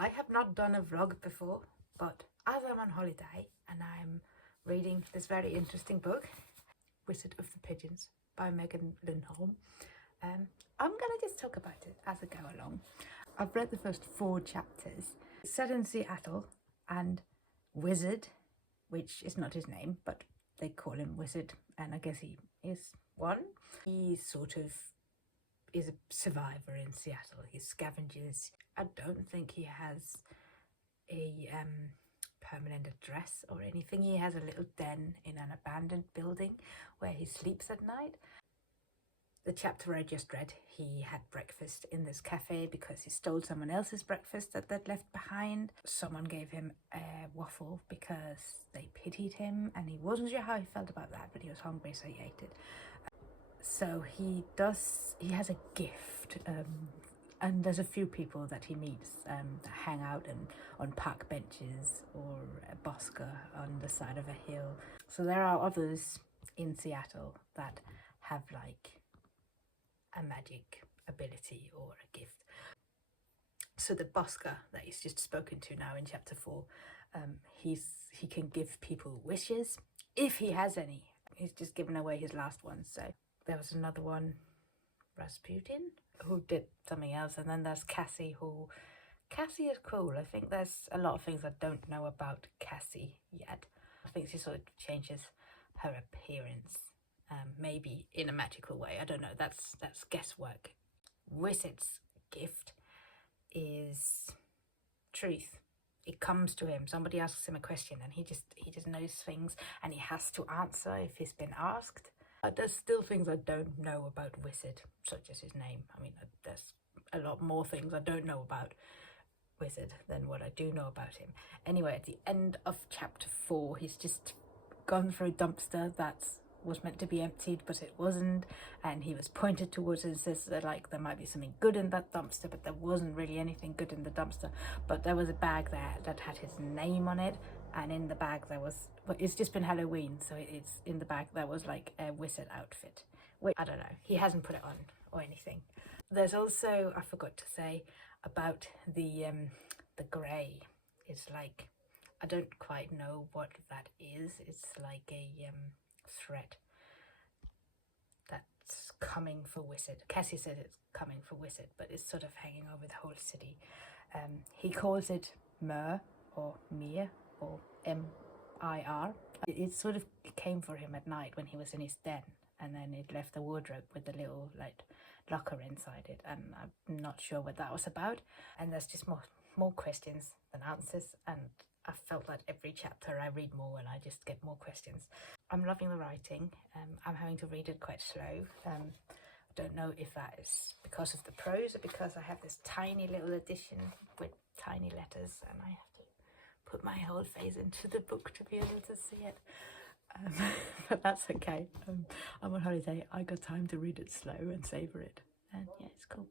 I have not done a vlog before, but as I'm on holiday and I'm reading this very interesting book, Wizard of the Pigeons by Lindholm, I'm gonna just talk about it as I go along. I've read the first 4 chapters. It's set in Seattle, and Wizard, which is not his name, but they call him Wizard, and I guess he is one. He sort of is a survivor in Seattle. He scavenges. I don't think he has a permanent address or anything. He has a little den in an abandoned building where he sleeps at night. The chapter I just read, he had breakfast in this cafe because he stole someone else's breakfast that they'd left behind. Someone gave him a waffle because they pitied him, and he wasn't sure how he felt about that, but he was hungry, so he ate it. So he has a gift, and there's a few people that he meets that hang out on park benches or a bosca on the side of a hill. So there are others in Seattle that have like a magic ability or a gift. So the bosca that he's just spoken to now in chapter 4, he can give people wishes if he has any. He's just given away his last one. So there was another one, Rasputin, who did something else, and then there's Cassie, who Cassie is cool. I think there's a lot of things I don't know about Cassie yet. I think she sort of changes her appearance, maybe in a magical way. I don't know. That's guesswork. Wizard's gift is truth. It comes to him. Somebody asks him a question, and he just knows things, and he has to answer if he's been asked. There's still things I don't know about Wizard, such as his name. I mean, there's a lot more things I don't know about Wizard than what I do know about him. Anyway, at the end of chapter 4, he's just gone through a dumpster that was meant to be emptied, but it wasn't, and he was pointed towards it and says that like there might be something good in that dumpster, but there wasn't really anything good in the dumpster. But there was a bag there that had his name on it, and in the bag there was, well, it's just been Halloween, so it's in the bag there was like a wizard outfit, which I don't know, he hasn't put it on or anything. There's also, I forgot to say about the grey. It's like, I don't quite know what that is. It's like a threat that's coming for Wizard. Cassie said it's coming for Wizard, but it's sort of hanging over the whole city. He calls it Mir or Mir or M-I-R. It sort of came for him at night when he was in his den, and then it left the wardrobe with the little like locker inside it, and I'm not sure what that was about. And there's just more questions than answers, and I felt that every chapter I read more and I just get more questions. I'm loving the writing. I'm having to read it quite slow. I don't know if that is because of the prose or because I have this tiny little edition with tiny letters and I have to put my whole face into the book to be able to see it. But that's okay. I'm on holiday. I got time to read it slow and savor it, and yeah, it's cool.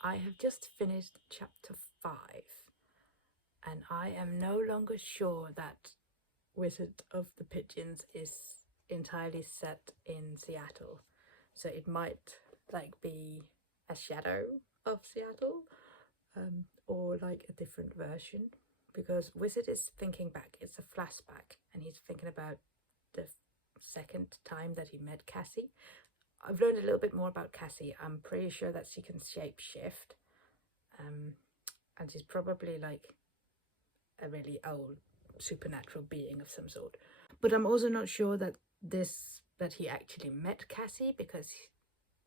I have just finished chapter 5, and I am no longer sure that Wizard of the Pigeons is entirely set in Seattle. So it might like be a shadow of Seattle, or like a different version, because Wizard is thinking back. It's a flashback, and he's thinking about the second time that he met Cassie. I've learned a little bit more about Cassie. I'm pretty sure that she can shape shift, and she's probably like a really old supernatural being of some sort. But I'm also not sure that he actually met Cassie, because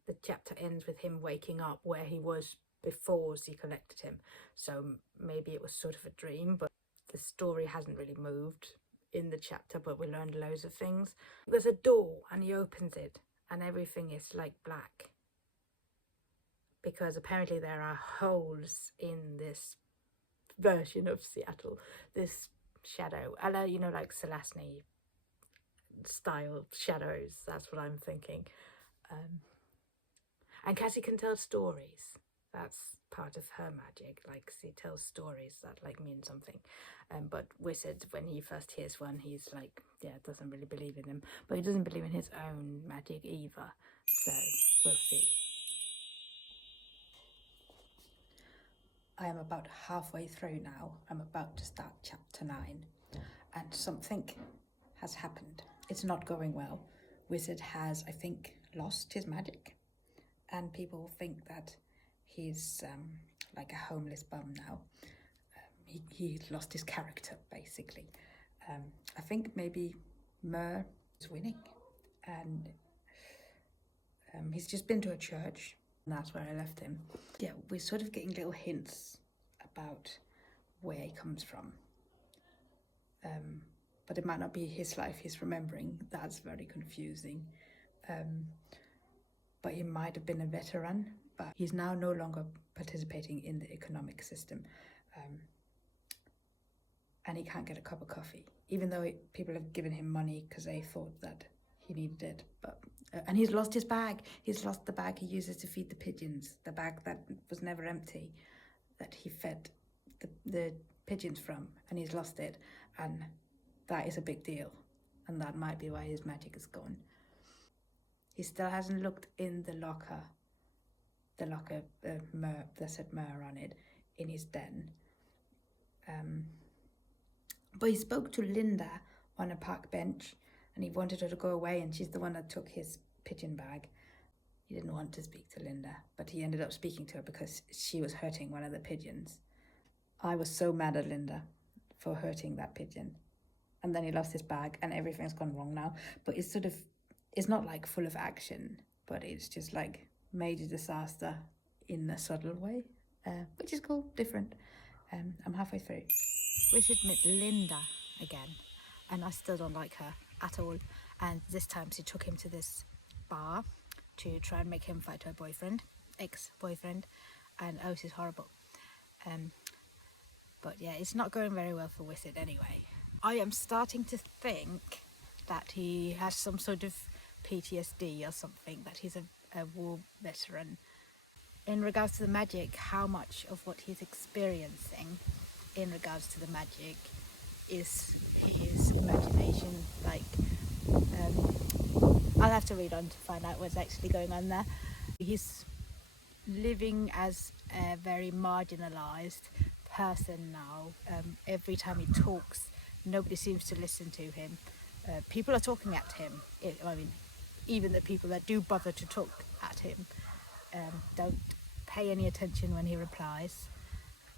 the chapter ends with him waking up where he was before she collected him. So maybe it was sort of a dream, but the story hasn't really moved in the chapter, but we learned loads of things. There's a door and he opens it, and everything is like black, because apparently there are holes in this version of Seattle, this shadow, you know, like Selesny style shadows. That's what I'm thinking. And Cassie can tell stories. That's part of her magic. Like, she tells stories that like mean something. But Wizard, when he first hears one, he's like, yeah, doesn't really believe in them. But he doesn't believe in his own magic either. So we'll see. I am about halfway through now. I'm about to start chapter 9, and something has happened. It's not going well. Wizard has, I think, lost his magic, and people think that he's like a homeless bum now. He's lost his character, basically. I think maybe Mur is winning, and he's just been to a church, and that's where I left him. Yeah, we're sort of getting little hints about where he comes from. But it might not be his life he's remembering. That's very confusing. But he might have been a veteran, but he's now no longer participating in the economic system. And he can't get a cup of coffee, even though people have given him money because they thought that he needed it. But and he's lost his bag. He's lost the bag he uses to feed the pigeons, the bag that was never empty, that he fed the pigeons from, and he's lost it. And that is a big deal, and that might be why his magic is gone. He still hasn't looked in the locker that said Mur on it, in his den. But he spoke to Linda on a park bench, and he wanted her to go away, and she's the one that took his pigeon bag. He didn't want to speak to Linda, but he ended up speaking to her because she was hurting one of the pigeons. I was so mad at Linda for hurting that pigeon. And then he lost his bag, and everything's gone wrong now. But it's not like full of action, but it's just like major disaster in a subtle way, which is cool, different. I'm halfway through. Wizard met Linda again, and I still don't like her at all. And this time she took him to this bar to try and make him fight her boyfriend, ex-boyfriend, and oh, she's horrible. But yeah, it's not going very well for Wizard anyway. I am starting to think that he has some sort of PTSD or something, that he's a war veteran. In regards to the magic, how much of what he's experiencing in regards to the magic is his imagination. Like, I'll have to read on to find out what's actually going on there. He's living as a very marginalized person now. Every time he talks, nobody seems to listen to him. People are talking at him. Even the people that do bother to talk at him don't pay any attention when he replies,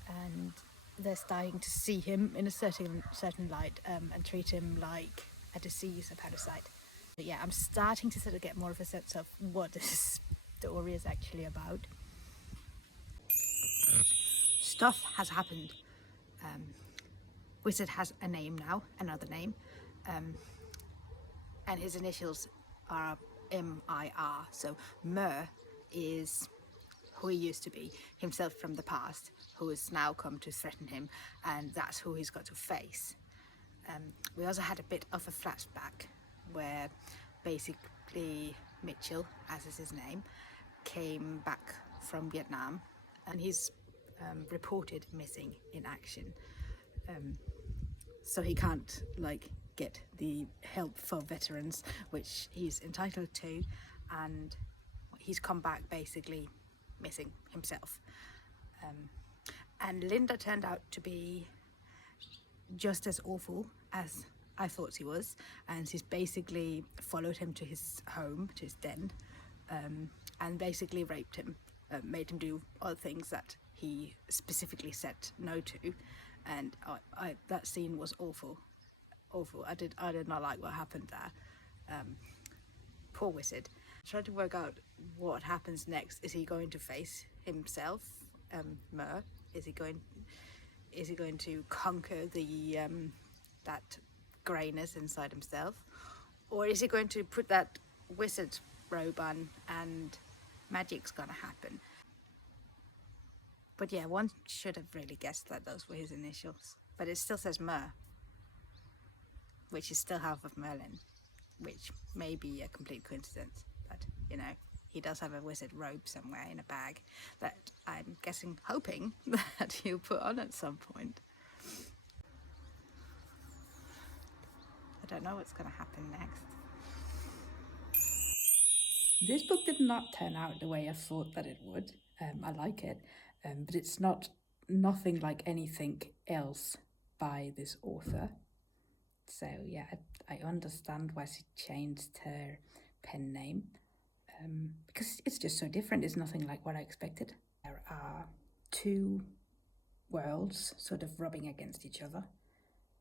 and they're starting to see him in a certain light, and treat him like a disease, a parasite. But yeah, I'm starting to sort of get more of a sense of what this story is actually about. Stuff has happened. Wizard has a name now, another name, and his initials are M-I-R. So Mur is who he used to be, himself from the past, who has now come to threaten him, and that's who he's got to face. We also had a bit of a flashback where basically Mitchell, as is his name, came back from Vietnam, and he's reported missing in action. So he can't get the help for veterans, which he's entitled to, and he's come back basically missing himself. And Linda turned out to be just as awful as I thought she was, and she's basically followed him to his home, to his den, and basically raped him, made him do other things that he specifically said no to, and that scene was awful. I did not like what happened there. Poor Wizard. Trying to work out what happens next. Is he going to face himself, Mur? Is he going to conquer the that greyness inside himself, or is he going to put that wizard robe on and magic's gonna happen? But yeah, one should have really guessed that those were his initials, but it still says Mur, which is still half of Merlin, which may be a complete coincidence, but you know, he does have a wizard robe somewhere in a bag that I'm hoping that he'll put on at some point. I don't know what's going to happen next. This book did not turn out the way I thought that it would. I like it, but it's not nothing like anything else by this author. So yeah, I understand why she changed her pen name, because it's just so different. It's nothing like what I expected. There are two worlds sort of rubbing against each other,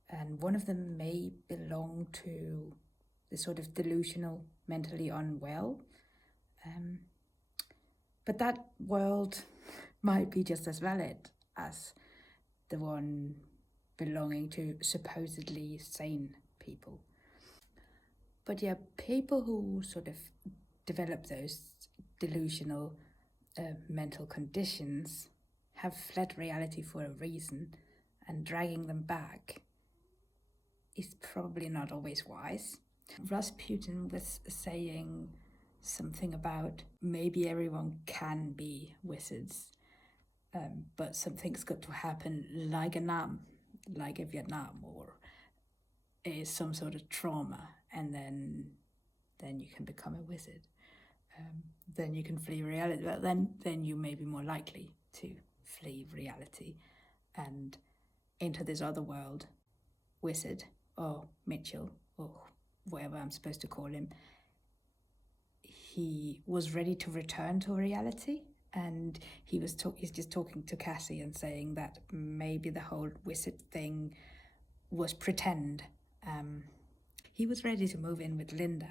and one of them may belong to the sort of delusional, mentally unwell. But that world might be just as valid as the one belonging to supposedly sane people. But yeah, people who sort of develop those delusional mental conditions have fled reality for a reason, and dragging them back is probably not always wise. Rasputin was saying something about maybe everyone can be wizards, but something's got to happen, like a Vietnam, or is some sort of trauma, and then you can become a wizard. Then you can flee reality. Well, then you may be more likely to flee reality and into this other world. Wizard, or Mitchell, or whatever I'm supposed to call him, he was ready to return to reality, and he's just talking to Cassie and saying that maybe the whole wizard thing was pretend. He was ready to move in with Linda.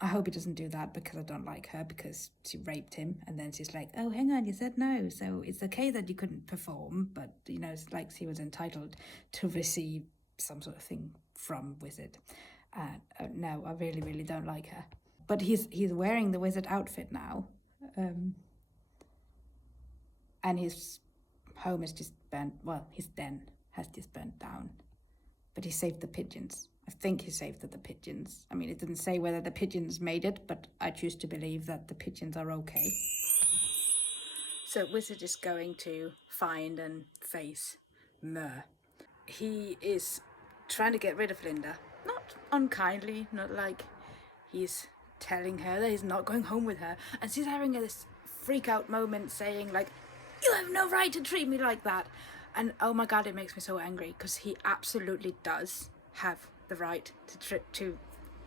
I hope he doesn't do that, because I don't like her, because she raped him, and then she's like, oh, hang on, you said no, so it's okay that you couldn't perform, but, you know, it's like she was entitled to receive some sort of thing from Wizard. No, I really, really don't like her. But he's wearing the wizard outfit now, and his home is just burnt, well, his den has just burnt down, but he saved the pigeons. I think he saved the pigeons. I mean, it didn't say whether the pigeons made it, but I choose to believe that the pigeons are okay. So Wizard is going to find and face Mur. He is trying to get rid of Linda. Not unkindly, not like he's telling her that he's not going home with her. And she's having this freak out moment saying like, you have no right to treat me like that. And oh my God, it makes me so angry, because he absolutely does have the right to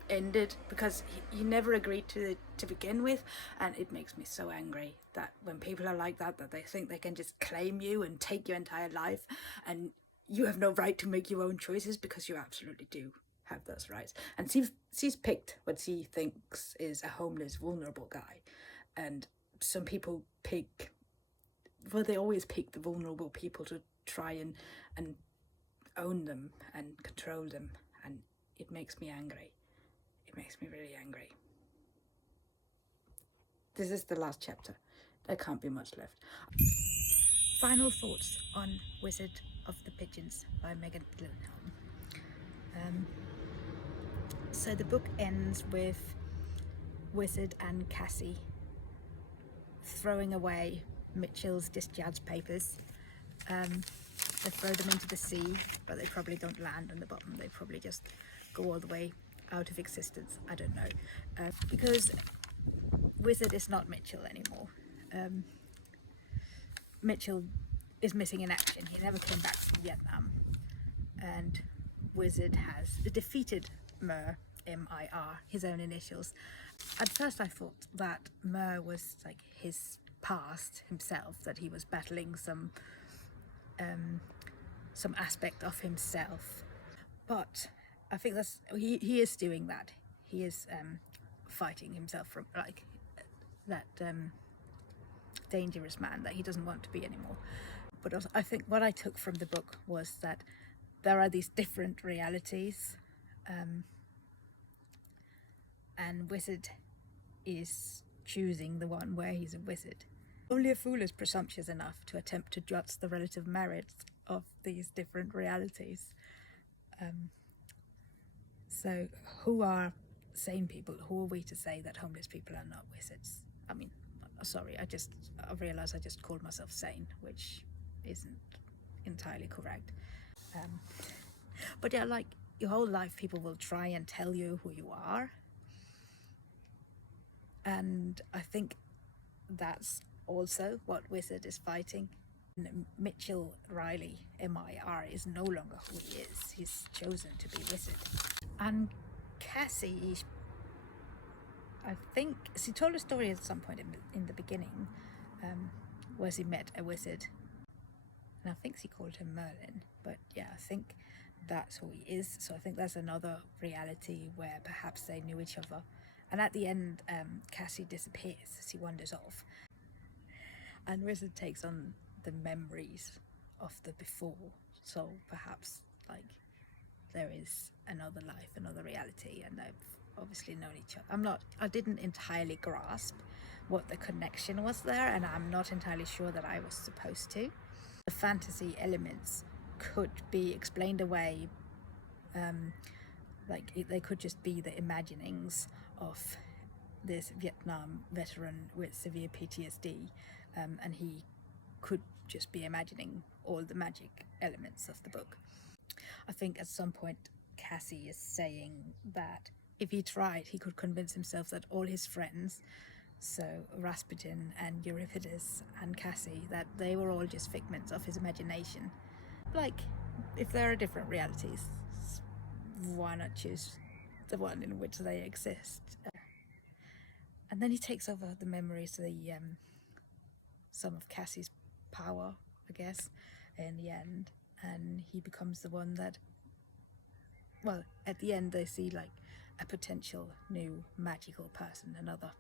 end it, because he never agreed to it to begin with. And it makes me so angry that when people are like that they think they can just claim you and take your entire life, and you have no right to make your own choices, because you absolutely do have those rights. And she's picked what she thinks is a homeless, vulnerable guy, and some people pick, well, they always pick the vulnerable people to try and own them and control them, and it makes me angry. It makes me really angry. This is the last chapter. There can't be much left. Final thoughts on Wizard of the Pigeons by Megan Lindholm. So the book ends with Wizard and Cassie throwing away Mitchell's discharge papers. They throw them into the sea, but they probably don't land on the bottom. They probably just go all the way out of existence. I don't know. Because Wizard is not Mitchell anymore. Mitchell is missing in action. He never came back from Vietnam. And Wizard has defeated Mur, M-I-R, his own initials. At first I thought that Mur was like his past himself, that he was battling some aspect of himself. But I think that's he is doing that. He is fighting himself from like that dangerous man that he doesn't want to be anymore. But also, I think what I took from the book was that there are these different realities, and Wizard is choosing the one where he's a wizard. Only a fool is presumptuous enough to attempt to judge the relative merits of these different realities. So who are sane people? Who are we to say that homeless people are not wizards? I mean, sorry, I realised I just called myself sane, which isn't entirely correct. But yeah, like your whole life people will try and tell you who you are. And I think that's also what Wizard is fighting. Mitchell Riley, MIR, is no longer who he is. He's chosen to be wizard. And Cassie, I think, she told a story at some point in the beginning, where she met a wizard, and I think she called him Merlin. But yeah, I think that's who he is. So I think that's another reality where perhaps they knew each other. And at the end, Cassie disappears. She wanders off, and wizard takes on the memories of the before. So perhaps like there is another life, another reality, and they've obviously known each other. I didn't entirely grasp what the connection was there, and I'm not entirely sure that I was supposed to. The fantasy elements could be explained away, they could just be the imaginings of this Vietnam veteran with severe PTSD, and he could just be imagining all the magic elements of the book. I think at some point Cassie is saying that if he tried, he could convince himself that all his friends, so Rasputin and Euripides and Cassie, that they were all just figments of his imagination. Like, if there are different realities, why not choose the one in which they exist? And then he takes over the memories, some of Cassie's power, I guess, in the end, and he becomes the one that, well, at the end they see like a potential new magical person, another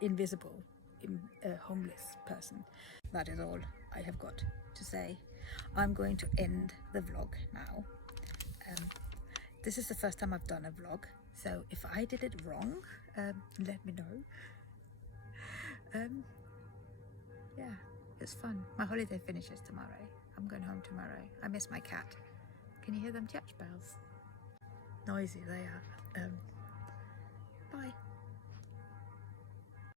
invisible, homeless person. That is all I have got to say. I'm going to end the vlog now. This is the first time I've done a vlog, so if I did it wrong, let me know. Yeah, it's fun. My holiday finishes tomorrow. I'm going home tomorrow. I miss my cat. Can you hear them church bells? Noisy they are.